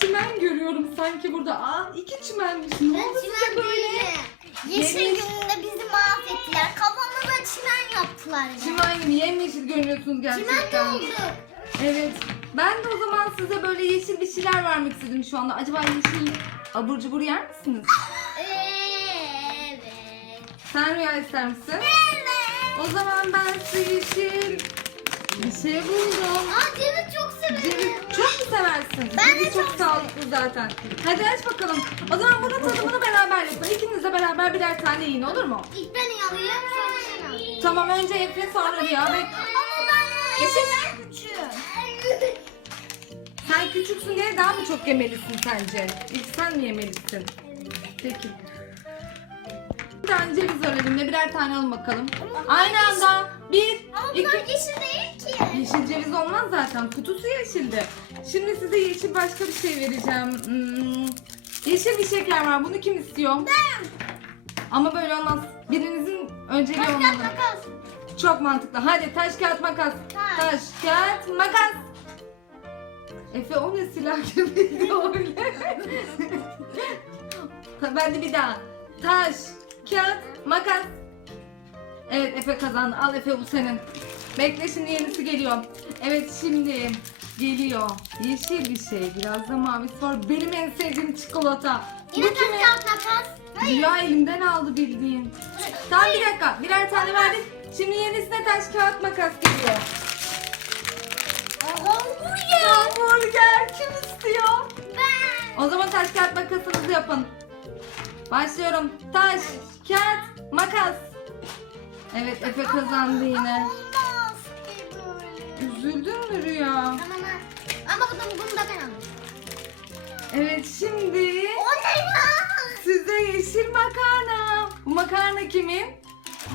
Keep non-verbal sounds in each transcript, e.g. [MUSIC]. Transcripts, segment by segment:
çimen görüyorum sanki burada. Aa iki çimenmiş. Ne oldu size böyle? Yeşil Yemiş. gününde bizi mahvettiler. Kafamıza çimen yaptılar. ya. Çimen gibi yemyeşil görünüyorsunuz Çimen gerçekten. de olduk. Evet. Ben de o zaman size böyle yeşil bir şeyler vermek istedim şu anda. Acaba yeşil abur cubur yer misiniz? Evet. Sen rüya ister misin? Evet. O zaman ben size yeşil bir şey buldum. Aa ceviz çok severim. Ceviz seversin? Ben de çok, çok sağlıklı zaten. Hadi aç bakalım. O zaman bunun tadımını beraber yapın. İkiniz de beraber birer tane yiyin olur mu? İlk ben alayım sonra sen al. Tamam önce Efe sonra Rüya Ama ben yeşiller küçüğüm. sen küçüksün diye daha mı çok yemelisin sence? İlk sen mi yemelisin? Peki. Bir tane ceviz elimde birer tane alın bakalım. Aynı anda bir, Ama bunlar yeşil değil. Yeşil ceviz olmaz zaten. Kutusu yeşildi. Şimdi size yeşil başka bir şey vereceğim. Hmm, Yeşil bir şeker var. Bunu kim istiyor? Ben. Ama böyle olmaz. Birinizin önceliği Taş olmalı. kağıt makas. Çok mantıklı. Hadi taş kağıt makas. Taş. Taş kağıt makas. Efe o ne silah gibiydi [LAUGHS] öyle. [LAUGHS] ben de bir daha. Taş kağıt makas. Evet Efe kazandı. Al Efe bu senin. Bekle şimdi yenisi geliyor. Evet şimdi geliyor. Yeşil bir şey. Biraz da mavisi var. Benim en sevdiğim çikolata. Yine Bu kimin? kağıt makas. Rüya elimden aldı bildiğin. Tamam bir dakika. Birer tane verdik. Şimdi yenisine taş kağıt makas geliyor. Hamburger. Hamburger kim istiyor? Ben. O zaman taş kağıt makasınızı yapın. Başlıyorum. Taş, kağıt, makas. Evet Efe kazandı yine. Üzüldün mü Rüya? Tamam ha. Ama bunu, bunu da ben alayım. Evet şimdi O ne ya? size yeşil makarna. Bu makarna kimin?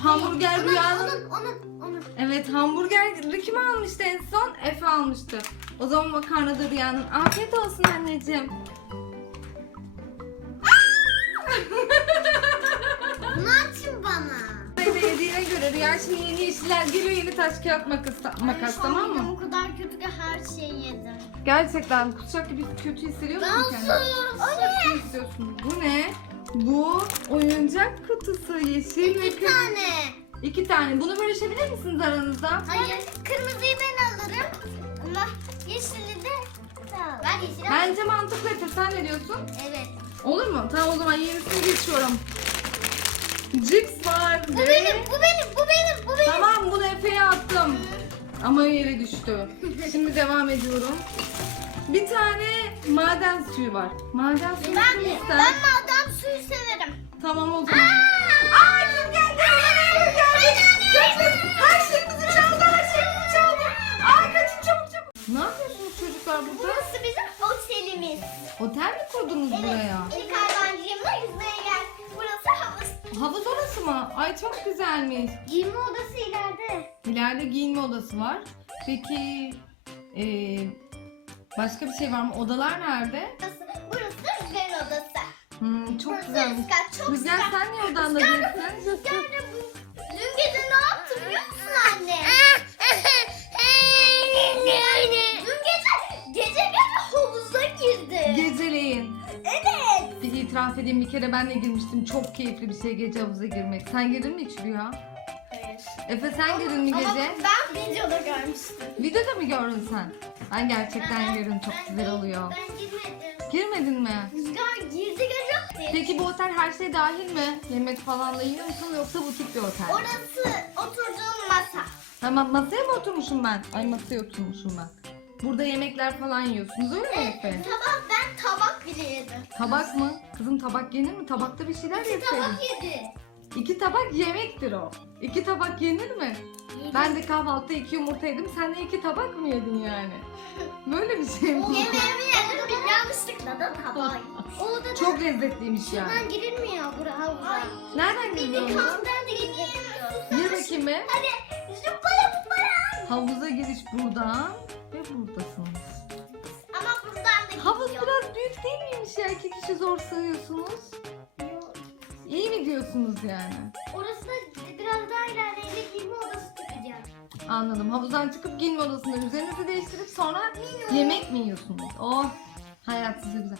Hamburger Onun, Rüya'nın. Onun, onun, onun. Evet hamburgeri kim almıştı en son? Efe almıştı. O zaman makarna da Rüya'nın. Afiyet olsun anneciğim. Şimdi yeni yeşiller geliyor yeni taş kağıt makas, makas an tamam mı? O kadar kötü ki her şeyi yedim. Gerçekten kusacak gibi kötü hissediyor musun kendini? O ne? Bu ne? Bu oyuncak kutusu yeşil ve İki kırmızı. tane. İki tane. Bunu bölüşebilir misiniz aranızda? Hayır. Kırmızıyı ben alırım. Ama yeşili de Ben yeşili. Bence mantıklı Efe sen ne diyorsun? Evet. Olur mu? Tamam o zaman yenisine geçiyorum. Cips var Bu ve... benim, bu benim, Ama yere düştü. Şimdi devam ediyorum. Bir tane maden suyu var. Maden suyu Ben, kim ister? ben maden suyu severim. Tamam o zaman. Aa, kim geldi? Kim geldi? Kaçın. Her mı? Ay çok güzelmiş. Giyinme odası ileride. İleride giyinme odası var. Peki eee, başka bir şey var mı? Odalar nerede? Burası, burası rüzgar odası. Hmm, çok burası güzelmiş. rüzgar, çok Rüzgar sen niye odanda Rüzgar- değilsin? Rüzgar da itiraf edeyim bir kere ben de girmiştim. Çok keyifli bir şey gece havuza girmek. Sen girdin mi hiç Rüya? Hayır. Efe sen girdin mi Ama gece? ben videoda görmüştüm. Videoda mı gördün sen? Ben gerçekten girdim. Çok Ben güzel oluyor. Ben girmedim. Girmedin mi? Rüzgar girdi gece. Peki bu otel her şey dahil mi? Yemek falan da yiyor musun yoksa butik bir otel? mi? Orası oturduğum masa. Tamam masaya mı oturmuşum ben? Ay masaya oturmuşum ben. Burada yemekler falan yiyorsunuz öyle mi Efe? Tabak ben tabak bile yedim. Tabak mı? Kızım tabak yenir mi? Tabakta bir şeyler Bir yeseydin. tabak yedi. İki tabak yemektir o. İki tabak yenir mi? Ben de kahvaltıda iki yumurta yedim. Sen de iki tabak mı yedin yani? [LAUGHS] Böyle bir şey mi? Yemeğimi yedim. Yanlışlıkla da tabağı yedim. [LAUGHS] O da Çok lezzetliymiş yani. Şuradan girilmiyor buraya havuza. Nereden girdin? Kandan da girilmiyor. Gir bakayım be. Hadi zıpala zıpala. Havuza giriş buradan ve buradasınız. Kişi zor sığıyorsunuz. İyi mi diyorsunuz yani? Orası da biraz daha ileride giyinme odası çıkacak. Anladım. Havuzdan çıkıp giyinme odasında üzerinizi değiştirip sonra yemek mi yiyorsunuz? Oh Hayat size güzel.